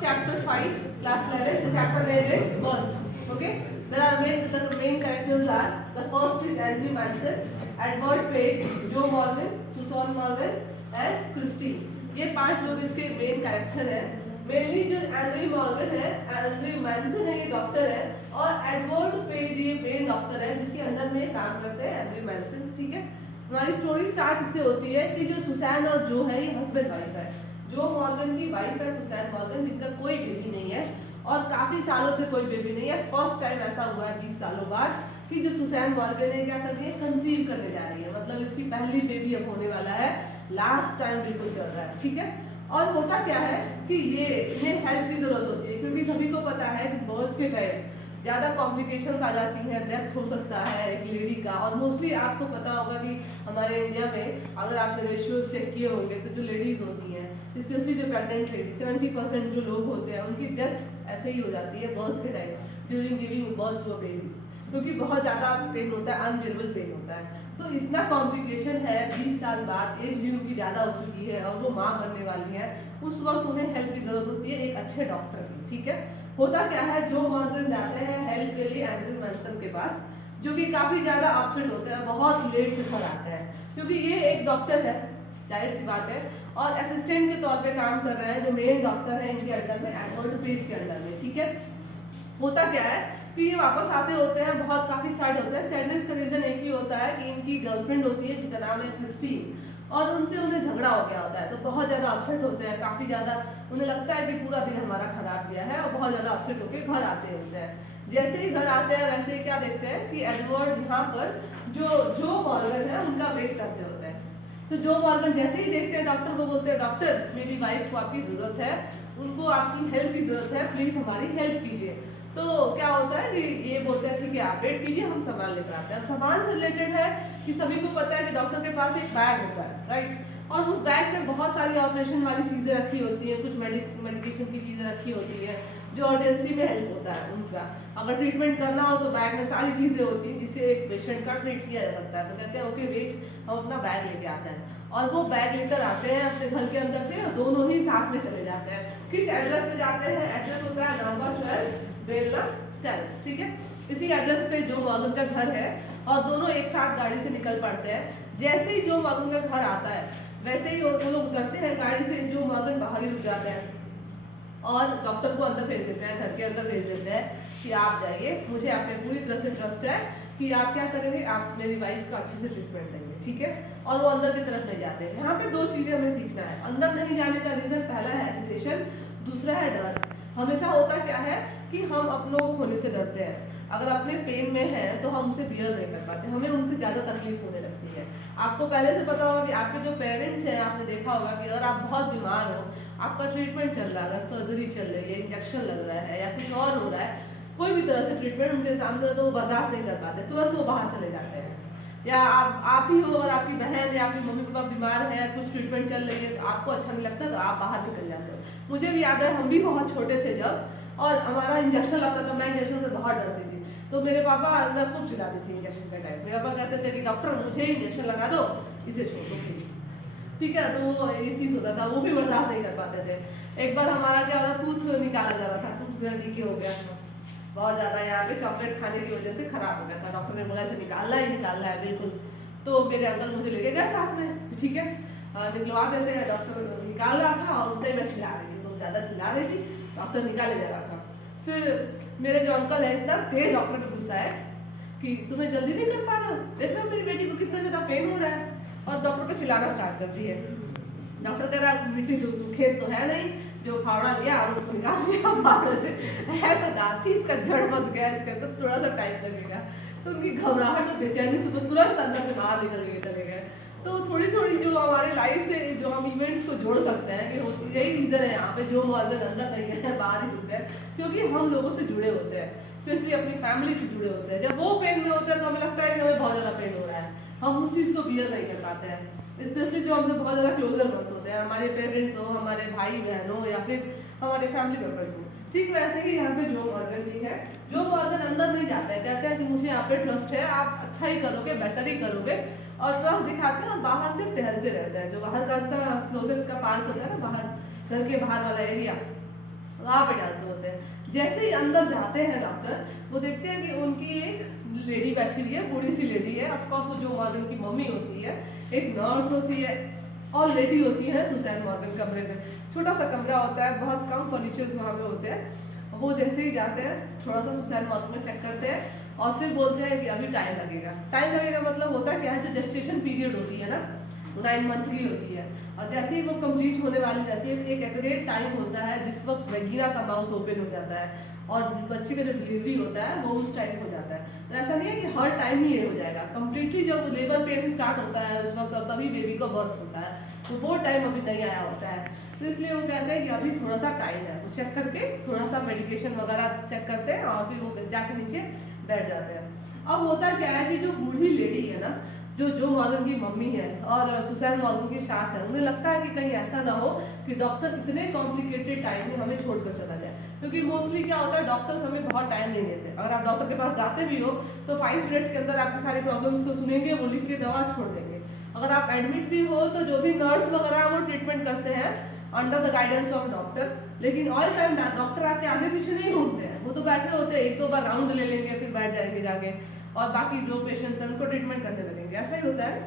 chapter 5, class 11. The chapter name is birth. Okay. The main characters are, the first is Andrew Manson, Edward Page, Joe Morgan, Susan Morgan and Christine. ये 5 लोग इसके main character हैं. Mainly जो Andrew Morgan है, Andrew Manson है, ये doctor है, और एडवर्ड पेज ये मेन डॉक्टर है जिसके अंडर में काम करते हैं एंड्रयू मैनसन. ठीक है. हमारी स्टोरी स्टार्ट इससे होती है कि जो सुसैन और जो है ये हस्बैंड वाइफ है. जो मॉर्गन की वाइफ है सुसैन मॉर्गन, जिनका कोई बेबी नहीं है और काफ़ी सालों से कोई बेबी नहीं है. फर्स्ट टाइम ऐसा हुआ है 20 सालों बाद कि जो सुसैन मॉर्गन है क्या कर रही है, कंसीव करने जा रही है. मतलब इसकी पहली बेबी अब होने वाला है. लास्ट टाइम बिल्कुल चल रहा है. ठीक है. और होता क्या है कि ये इन्हें हेल्प की ज़रूरत होती है क्योंकि सभी को पता है कि बर्थ के टाइम ज़्यादा कॉम्प्लिकेशंस आ जाती हैं, डेथ हो सकता है एक लेडी का. और मोस्टली आपको पता होगा कि हमारे इंडिया में अगर आपने रेशियोज चेक किए होंगे तो जो लेडीज़ होती हैं, स्पेशली जो प्रेगनेंट लेडी, 70% जो लोग होते हैं उनकी डेथ ऐसे ही हो जाती है बर्थ के time, during giving birth to a baby, क्योंकि बहुत ज़्यादा पेन होता है, अनबियरेबल पेन होता है. तो इतना कॉम्प्लिकेशन है. 20 साल बाद एज भी उनकी ज़्यादा हो चुकी है और वो माँ बनने वाली है. उस वक्त उन्हें हेल्प की ज़रूरत होती है एक अच्छे डॉक्टर की. ठीक है. होता क्या है, जो मॉर्गन जाते हैं हेल्प के लिए एंड्रयू मैनसन के पास, जो कि काफ़ी ज़्यादा अपसेट होते हैं, बहुत लेट से घर आते हैं क्योंकि ये एक डॉक्टर है, जाहिर सी बात है, और असिस्टेंट के तौर पे काम कर रहे हैं जो मेन डॉक्टर है इनके अंडर में, एडवर्ड पेज के अंडर में. ठीक है. होता क्या है कि ये वापस आते होते हैं, बहुत काफ़ी सैड होते हैं. सैडनेस का रीज़न एक ही होता है कि इनकी गर्लफ्रेंड होती है जिसका नाम है क्रिस्टीन, और उनसे उन्हें झगड़ा हो गया होता है. तो बहुत ज़्यादा अपसेट होते हैं, काफ़ी ज़्यादा उन्हें लगता है कि पूरा दिन हमारा खराब गया है, और बहुत ज़्यादा अपसेट होकर घर आते होते हैं. जैसे ही घर आते हैं वैसे ही क्या देखते हैं कि एडवर्ड यहाँ पर जो मॉर्गन है उनका वेट करते होते हैं. तो जो मॉर्गन जैसे ही देखते हैं डॉक्टर को बोलते हैं, डॉक्टर मेरी वाइफ को आपकी ज़रूरत है, उनको आपकी हेल्प की ज़रूरत है, प्लीज़ हमारी हेल्प कीजिए. तो क्या होता है कि ये बोलते हैं ठीक है आप वेट कीजिए, हम सामान लेकर आते हैं. सामान से रिलेटेड है कि सभी को पता है कि डॉक्टर के पास एक बैग होता है, राइट, और उस बैग में बहुत सारी ऑपरेशन वाली चीज़ें रखी होती हैं, कुछ मेडिकेशन की चीज़ें रखी होती है जो अर्जेंसी में हेल्प होता है उनका. अगर ट्रीटमेंट करना हो तो बैग में सारी चीज़ें होती हैं जिससे एक पेशेंट का ट्रीट किया जा सकता है. तो कहते हैं ओके वेट, हम अपना बैग लेके आते हैं, और वो बैग लेकर आते हैं अपने घर के अंदर से, दोनों ही साथ में चले जाते हैं. किस एड्रेस पे जाते हैं? एड्रेस होता है नंबर 12 बेलना टेरेस. ठीक है. इसी एड्रेस पे जो मॉर्गन का घर है, और दोनों एक साथ गाड़ी से निकल पड़ते हैं. जैसे ही जो मॉर्गन का घर आता है वैसे ही वो लोग उतरते हैं गाड़ी से. जो मॉर्गन बाहर ही रुक जाते हैं और डॉक्टर को अंदर भेज देते हैं, घर के अंदर भेज देते हैं कि आप जाइए, मुझे आप पे पूरी तरह से ट्रस्ट है कि आप क्या करेंगे, आप मेरी वाइफ का अच्छे से ट्रीटमेंट देंगे. ठीक है. और वो अंदर की तरफ नहीं जाते हैं. यहाँ पे 2 चीज़ें हमें सीखना है. अंदर नहीं जाने का रीज़न पहला है हेसिटेशन, दूसरा है डर. हमेशा होता क्या है कि हम अपनों को खोने से डरते हैं. अगर अपने पेन में है तो हम उसे बियर नहीं कर पाते, हमें उनसे ज़्यादा तकलीफ होने लगती है. आपको पहले से पता होगा कि आपके जो पेरेंट्स हैं, आपने देखा होगा कि अगर आप बहुत बीमार हो, आपका ट्रीटमेंट चल रहा है, सर्जरी चल रही है, इंजेक्शन लग रहा है या कुछ और हो रहा है, कोई भी तरह से ट्रीटमेंट उनके सामने तो वो बर्दाश्त नहीं कर पाते, तुरंत वो बाहर चले जाते हैं. या आप ही हो, अगर आपकी बहन या आपकी मम्मी पापा बीमार है, कुछ ट्रीटमेंट चल रही है तो आपको अच्छा नहीं लगता तो आप बाहर निकल जाते हो. मुझे भी याद है, हम भी बहुत छोटे थे जब, और हमारा इंजेक्शन लगता था, मैं इंजेक्शन से बहुत डरती थी. तो मेरे पापा मैं खूब चिल्लाती थी इंजेक्शन के टाइम. मेरे पापा कहते थे कि डॉक्टर मुझे ही इंजेक्शन लगा दो, इसे छोड़ दो प्लीज़. ठीक है. तो ये चीज़ होता था, वो भी बर्दाश्त नहीं कर पाते थे. एक बार हमारा क्या होता, टूथ निकाला जा रहा था, टूथ मेरा डीके हो गया बहुत ज़्यादा, यहाँ पे चॉकलेट खाने की वजह से ख़राब हो गया था. डॉक्टर ने बोला इसे निकालना ही निकालना है बिल्कुल. तो मेरे अंकल मुझे लेके गए साथ में. ठीक है. निकलवा देते हैं. डॉक्टर निकाल रहा था और उतने मैं चिल्ला रही थी, बहुत ज़्यादा चिल्ला रही थी. डॉक्टर निकाले जा रहा था. फिर मेरे जो अंकल है इतना तेज डॉक्टर को गुस्सा है कि तुम्हें जल्दी नहीं कर पा रहा हो, देख रहे हो मेरी बेटी को कितना ज़्यादा पेन हो रहा है, और डॉक्टर पे चिल्लाना स्टार्ट कर दी है. डॉक्टर कह रहा बेटी जो खेत तो है नहीं, जो फावड़ा लिया और उसको निकाल दिया बाहर से, है तो दांती इसका जड़ बस गया, इसका तो थोड़ा सा टाइम लगेगा. तो उनकी घबराहट और बेचैनी से वो तुरंत अंदर से बाहर निकल के चले गए. तो थोड़ी थोड़ी जो हमारे लाइफ से जो हम इवेंट्स को जोड़ सकते हैं कि यही रीज़न है यहाँ पे जो मॉर्गन अंदर नहीं है, बाहर ही रुकते हैं, क्योंकि हम लोगों से जुड़े होते हैं, स्पेशली अपनी फैमिली से जुड़े होते हैं. जब वो पेन में होते हैं तो हमें लगता है कि हमें बहुत ज़्यादा पेन हो रहा है, हम उस चीज़ को बियर नहीं कर पाते हैं. स्पेशली जो हमसे बहुत ज़्यादा क्लोजर वंस होते हैं, हमारे पेरेंट्स हो, हमारे भाई बहन हो, या फिर हमारे फैमिली मेम्बर्स हो. ठीक वैसे ही यहाँ पे जो मॉर्गन भी है, जो मॉर्गन अंदर नहीं जाता है, कहते हैं कि मुझे यहाँ पे ट्रस्ट है, आप अच्छा ही करोगे, बेटर ही करोगे, और ट्रस्ट दिखाते हैं और बाहर सिर्फ टहलते रहते हैं. जो बाहर का क्लोजेट का पार्क होता है ना, बाहर घर के बाहर वाला एरिया, वहाँ पे डालते होते हैं। जैसे ही अंदर जाते हैं डॉक्टर, वो देखते हैं कि उनकी एक लेडी बैठी हुई है, बूढ़ी सी लेडी है, ऑफकोर्स वो जो मॉर्गन की मम्मी होती है, एक नर्स होती है और लेडी होती है सुसैन मॉर्गन कमरे में। छोटा सा कमरा होता है, बहुत कम फर्नीचर्स वहाँ पे होते हैं। वो जैसे ही जाते हैं थोड़ा सा सुसैन मॉर्गन में चेक करते हैं और फिर बोलते हैं कि अभी टाइम लगेगा। टाइम लगेगा मतलब होता क्या है, जो जेस्टेशन पीरियड होती है ना 9 मंथ की होती है, और जैसे ही वो कंप्लीट होने वाली रहती है एक एक्यूरेट टाइम होता है जिस वक्त वैगिना का माउथ ओपन हो जाता है और बच्चे का जो डिलीवरी होता है वो उस टाइम हो जाता है। तो ऐसा नहीं है कि हर टाइम ही ये हो जाएगा, कंप्लीटली जब लेबर पेन स्टार्ट होता है उस वक्त, और तभी बेबी का बर्थ होता है, तो वो टाइम अभी नहीं आया होता है। तो इसलिए वो कहते हैं कि अभी थोड़ा सा टाइम है, तो चेक करके थोड़ा सा मेडिकेशन वगैरह चेक करते हैं और फिर वो जाके नीचे बैठ जाते हैं। अब होता क्या है कि जो बूढ़ी लेडी है ना, जो मॉर्गन की मम्मी है और सुसैन मॉर्गन की सास है, उन्हें लगता है कि कहीं ऐसा ना हो कि डॉक्टर इतने कॉम्प्लिकेटेड टाइम में हमें छोड़कर चला जाए, क्योंकि मोस्टली क्या होता है डॉक्टर्स हमें बहुत टाइम नहीं देते। अगर आप डॉक्टर के पास जाते भी हो तो 5 मिनट्स के अंदर आपकी सारी प्रॉब्लम्स को सुनेंगे, वो लिख के दवा छोड़ देंगे। अगर आप एडमिट भी हो तो जो भी नर्स वगैरह वो ट्रीटमेंट करते हैं under the guidance of doctor, लेकिन ऑल टाइम डॉक्टर आपके आगे पीछे नहीं घूमते हैं, वो तो बैठे होते हैं, 1-2 बार राउंड ले लेंगे फिर बैठ जाएंगे जाके, और बाकी जो पेशेंट्स हैं उनको ट्रीटमेंट करने लगेंगे। ऐसा ही होता है।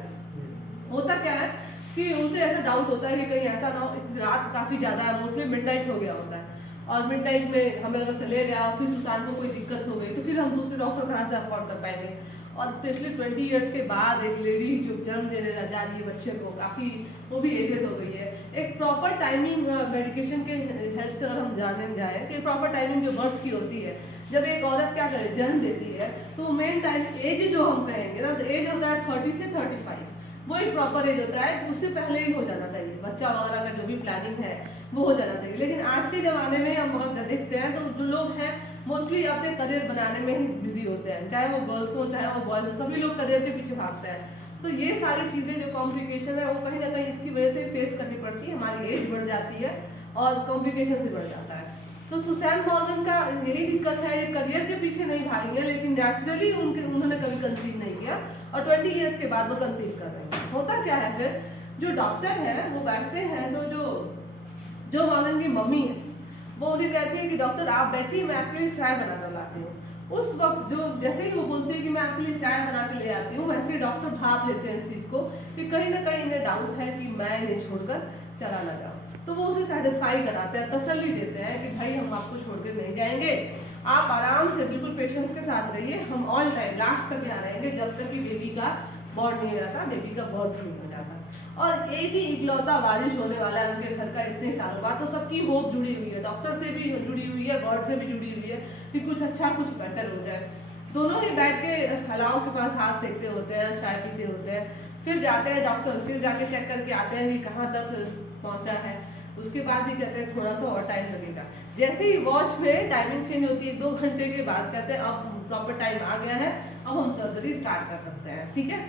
होता क्या है कि उनसे ऐसा डाउट होता है कि कहीं ऐसा ना हो, रात काफ़ी ज़्यादा है, मोस्टली मिडनाइट हो गया होता है, और मिडनाइट में हमें अगर चले गया फिर सुसान को कोई दिक्कत हो गई तो फिर हम दूसरे डॉक्टर कहाँ से अफोर्ड कर पाएंगे। और स्पेशली 20 ईयर्स के बाद एक लेडी जो जन्म देने जा रही है बच्चे को, काफ़ी वो भी एजेड हो गई है, एक प्रॉपर टाइमिंग मेडिकेशन के हेल्प से अगर हम जाने जाएँ कि प्रॉपर टाइमिंग जो बर्थ की होती है, जब एक औरत क्या करे जन्म देती है तो मेन टाइम एज जो हम कहेंगे ना, तो एज होता है 30 से 35, वो एक प्रॉपर एज होता है, उससे पहले ही हो जाना चाहिए, बच्चा वगैरह का जो भी प्लानिंग है वो हो जाना चाहिए। लेकिन आज के ज़माने में हम अगर देखते हैं तो जो लोग हैं मोस्टली अपने करियर बनाने में ही बिजी होते हैं, चाहे वो गर्ल्स हो चाहे वो बॉयज हो, सभी लोग करियर के पीछे भागते हैं। तो ये सारी चीज़ें जो कॉम्प्लिकेशन है वो कहीं ना कहीं इसकी वजह से फेस करनी पड़ती है, हमारी एज बढ़ जाती है और कॉम्प्लिकेशन भी बढ़ जाता है। तो सुसैन मॉर्गन का यही दिक्कत है, ये करियर के पीछे नहीं भागी है, लेकिन नेचुरली उन्होंने कभी कंसीव नहीं किया और 20 ईयर्स के बाद वो कंसीव कर रहे हैं। होता क्या है फिर, जो डॉक्टर है वो बैठते हैं तो जो मॉर्गन की मम्मी है वो उन्हें कहती है कि डॉक्टर आप बैठिए, मैं आपके लिए चाय बना कर लाती हूँ। उस वक्त जो जैसे ही वो बोलती है कि मैं आपके लिए चाय बना के ले आती हूँ, वैसे ही डॉक्टर भाप लेते हैं इस चीज़ को कि कहीं ना कहीं इन्हें डाउट है कि मैं इन्हें छोड़कर चला ना जाऊँ। तो वो उसे सेटिस्फाई कराते हैं, तसल्ली देते हैं कि भाई हम आपको छोड़ के नहीं जाएंगे, आप आराम से बिल्कुल पेशेंस के साथ रहिए, हम ऑल टाइम लास्ट तक यहाँ रहेंगे जब तक कि बेबी का बॉर्न नहीं हो जाता, बेबी का बर्थ नहीं हो जाता। और एक ही इकलौता वारिश होने वाला है उनके घर का इतने सालों बाद, तो सबकी होप जुड़ी हुई है, डॉक्टर से भी जुड़ी हुई है, गॉड से भी जुड़ी हुई है कि कुछ अच्छा कुछ बेटर हो जाए। दोनों ही बैठ के हलाओं के पास हाथ सेकते होते हैं, चाय पीते होते हैं, फिर जाते हैं डॉक्टर, फिर जाके चेक करके आते हैं कि कहाँ तक पहुँचा है। उसके बाद भी कहते हैं थोड़ा सा और टाइम लगेगा। जैसे ही वॉच में टाइमिंग चेंज होती है 2 घंटे के बाद कहते हैं अब प्रॉपर टाइम आ गया है, अब हम सर्जरी स्टार्ट कर सकते हैं, ठीक है।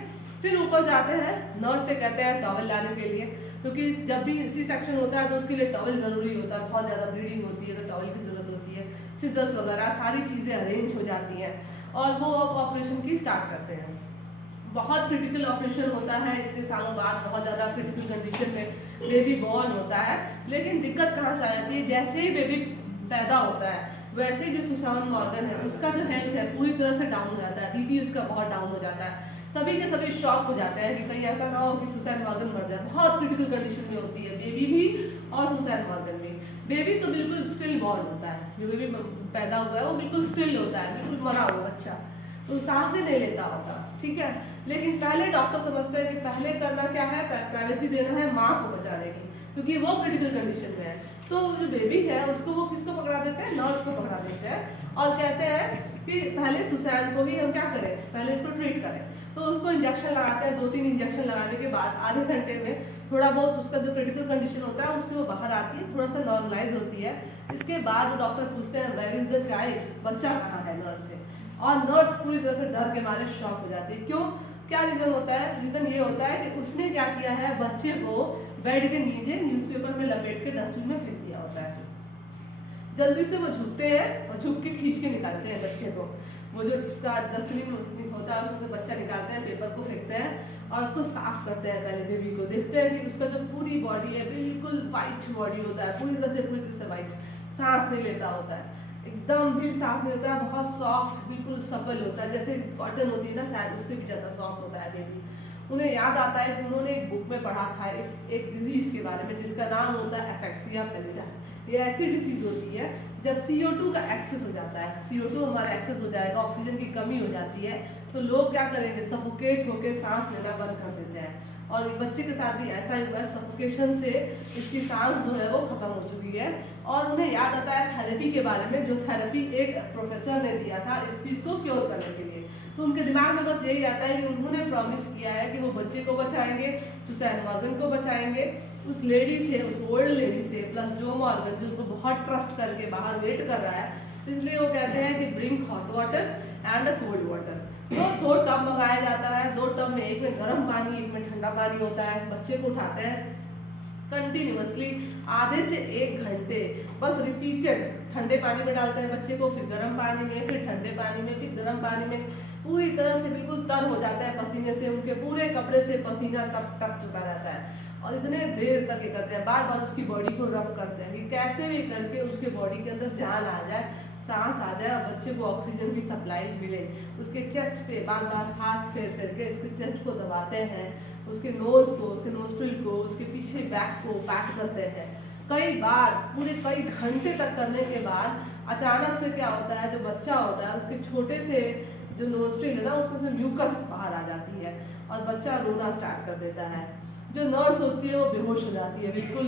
फिर ऊपर जाते हैं, नर्स से कहते हैं टॉवल लाने के लिए, क्योंकि जब भी सी सेक्शन होता है तो उसके लिए टॉवल ज़रूरी होता है, बहुत ज़्यादा ब्लीडिंग होती है तो टॉवल की ज़रूरत होती है, सिजर्स वगैरह सारी चीज़ें अरेंज हो जाती हैं और वो ऑपरेशन की स्टार्ट करते हैं। बहुत क्रिटिकल ऑपरेशन होता है, इतने सालों बाद बहुत ज़्यादा क्रिटिकल कंडीशन में बेबी बॉर्न होता है। लेकिन दिक्कत कहाँ से आ जाती है, जैसे ही बेबी पैदा होता है वैसे ही जो सुसैन मॉर्गन है उसका जो हेल्थ है पूरी तरह से डाउन हो जाता है, बीपी उसका बहुत डाउन हो जाता है, सभी के सभी शॉक हो जाते हैं कि कहीं ऐसा ना हो कि सुसैन मॉर्गन मर जाए। बहुत क्रिटिकल कंडीशन में होती है बेबी भी और सुसैन मॉर्गन भी। बेबी तो बिल्कुल स्टिल बॉर्न होता है, जो बेबी पैदा हुआ है वो बिल्कुल स्टिल होता है, बिल्कुल मरा हुआ बच्चा, तो सांस ही नहीं लेता होता, ठीक है। लेकिन पहले डॉक्टर समझते हैं कि पहले करना क्या है, प्राइवेसी देना है माँ को बचाने की, क्योंकि वो क्रिटिकल कंडीशन में है। तो जो बेबी है उसको वो किसको पकड़ा देते हैं, नर्स को पकड़ा देते हैं और कहते हैं कि पहले सुसैन को ही हम क्या करें, पहले इसको ट्रीट करें। तो उसको इंजेक्शन लगाते हैं, 2-3 इंजेक्शन लगाने के बाद आधे घंटे में थोड़ा बहुत उसका जो क्रिटिकल कंडीशन होता है उससे वो बाहर आती है, थोड़ा सा नॉर्मलाइज होती है। इसके बाद वो डॉक्टर पूछते हैं वेयर इज द चाइल्ड, बच्चा कहाँ है, नर्स से, और नर्स पूरी तरह से डर के मारे शॉक हो जाती है। क्यों, क्या रीज़न होता है, रीज़न ये होता है कि उसने क्या किया है, बच्चे को बेड के नीचे न्यूज़पेपर में लपेट के डस्टबिन में फेंक दिया होता है। जल्दी से वो झुकते हैं और झुक के खींच के निकालते हैं बच्चे को, वो जो उसका डस्टबिन होता है उसमें से बच्चा निकालते हैं, पेपर को फेंकते हैं और उसको साफ करते हैं। पहले बेबी को देखते हैं कि उसका जो पूरी बॉडी है बिल्कुल वाइट बॉडी होता है, पूरी तरह से वाइट, सांस नहीं लेता होता है, एकदम भी सांस नहीं लेता है, बहुत सॉफ्ट बिल्कुल सफल होता है, जैसे कॉटन होती है ना शायद उससे भी ज़्यादा सॉफ्ट होता है बेबी। उन्हें याद आता है कि उन्होंने एक बुक में पढ़ा था एक डिजीज़ के बारे में जिसका नाम होता है एफेक्सिया पेलिडा। ये ऐसी डिसीज़ होती है जब CO2 का एक्सेस हो जाता है, CO2 हमारा एक्सेस हो जाएगा, ऑक्सीजन की कमी हो जाती है, तो लोग क्या करेंगे, सफोकेट होकर सांस लेना बंद कर देते हैं। और एक बच्चे के साथ भी ऐसा ही हुआ है, सफोकेशन से इसकी सांस जो है वो ख़त्म हो चुकी है। और उन्हें याद आता है थेरेपी के बारे में, जो थेरेपी एक प्रोफेसर ने दिया था इस चीज़ को क्योर करने के लिए। तो उनके दिमाग में बस यही आता है कि उन्होंने प्रॉमिस किया है कि वो बच्चे को बचाएंगे, सुसैन मॉर्गन को बचाएंगे, उस लेडी से, उस ओल्ड लेडी से, प्लस जो मॉर्गन जो उनको बहुत ट्रस्ट करके बाहर वेट कर रहा है। इसलिए वो कहते हैं कि drink hot water and a cold water. तो 2 टब मंगाया जाता है, 2 टब में, एक में गर्म पानी एक में ठंडा पानी होता है। बच्चे को उठाते हैं कंटिन्यूअसली आधे से 1 घंटे, बस रिपीटेड ठंडे पानी में डालते हैं बच्चे को, फिर गर्म पानी में, फिर ठंडे पानी में, फिर गर्म पानी में, पूरी तरह से बिल्कुल तर हो जाता है पसीने से, उनके पूरे कपड़े से पसीना टप चुका रहता है। और इतने देर तक ये करते हैं, बार बार उसकी बॉडी को रब करते हैं कि कैसे भी करके उसके बॉडी के अंदर जान आ जाए, सांस आ जाए और बच्चे को ऑक्सीजन की सप्लाई मिले। उसके चेस्ट पे बार बार हाथ फेर फेर के उसके चेस्ट को दबाते हैं, उसके नोज को, उसके नोस्ट्रिल को, उसके पीछे बैक को पैट करते हैं। कई बार पूरे कई घंटे तक करने के बाद अचानक से क्या होता है, जो बच्चा होता है उसके छोटे से जो नोस्ट्रिल है ना उसमें से म्यूकस बाहर आ जाती है और बच्चा रोना स्टार्ट कर देता है। जो नर्स होती है वो बेहोश हो जाती है बिल्कुल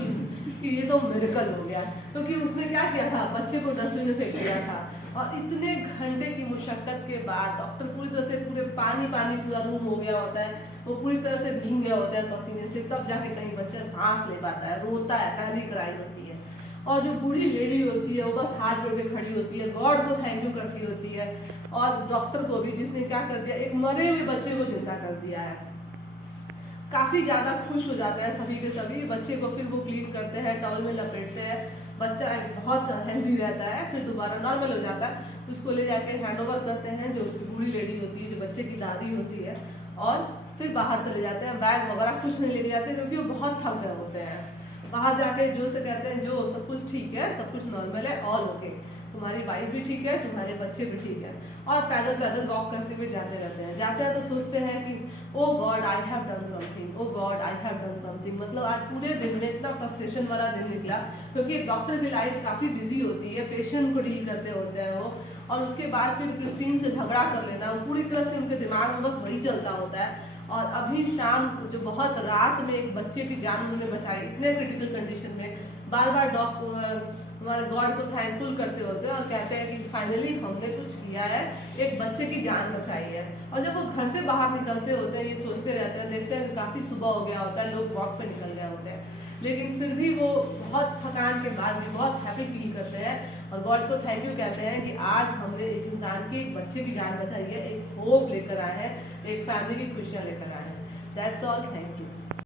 कि ये तो मिरेकल हो गया, क्योंकि उसने क्या किया था, बच्चे को डस्टबिन में फेंक दिया था। और इतने घंटे की मुशक्कत के बाद डॉक्टर पूरी तरह से, पूरे पानी पूरा रूम हो गया होता है, वो पूरी तरह से भीग गया होता है पसीने से, तब जाके कहीं बच्चा सांस ले पाता है, रोता है, पहली क्राई होती है। और जो बूढ़ी लेडी होती है वो बस हाथ जोड़ के खड़ी होती है, गॉड को थैंक यू करती होती है, और डॉक्टर को भी, जिसने क्या कर दिया, एक मरे हुए बच्चे को जिंदा कर दिया है। काफ़ी ज़्यादा खुश हो जाते हैं सभी के सभी। बच्चे को फिर वो क्लीन करते हैं, टॉवल में लपेटते हैं, बच्चा बहुत हेल्दी रहता है, फिर दोबारा नॉर्मल हो जाता है। उसको ले जाके हैंड ओवर करते हैं जो उसकी बूढ़ी लेडी होती है, जो बच्चे की दादी होती है, और फिर बाहर चले जाते हैं। बैग वगैरह कुछ नहीं लेके जाते क्योंकि वो बहुत थक गए होते हैं। बाहर जाके जो से कहते हैं जो सब कुछ ठीक है, सब कुछ नॉर्मल है, ऑल ओके, तुम्हारी वाइफ भी ठीक है, तुम्हारे बच्चे भी ठीक है, और पैदल पैदल वॉक करते हुए जाते रहते हैं। जाते हैं तो सोचते हैं कि oh God I have done something, oh God I have done something. मतलब आज पूरे दिन में इतना फ्रस्ट्रेशन वाला दिन निकला, क्योंकि एक डॉक्टर की लाइफ काफ़ी बिजी होती है, पेशेंट को डील करते होते हैं वो, और उसके बाद फिर क्रिस्टीन से झगड़ा कर लेना, वो पूरी तरह से उनके दिमाग में बस वही चलता होता है। और अभी शाम जो बहुत रात में एक बच्चे की जान उन्होंने बचाई, इतने क्रिटिकल कंडीशन में, बार बार डॉक्टर हमारे गॉड को थैंकफुल करते होते हैं और कहते हैं कि फाइनली हमने कुछ किया है, एक बच्चे की जान बचाई है। और जब वो घर से बाहर निकलते होते हैं, ये सोचते रहते हैं, देखते हैं काफ़ी सुबह हो गया होता है, लोग वॉक पे निकल गए होते हैं, लेकिन फिर भी वो बहुत थकान के बाद भी बहुत हैप्पी फील करते हैं और गॉड को थैंक यू कहते हैं कि आज हमने एक इंसान की, एक बच्चे की जान बचाई है, एक होप लेकर आए हैं, एक फैमिली की खुशियाँ लेकर आए हैं। That's all, thank you.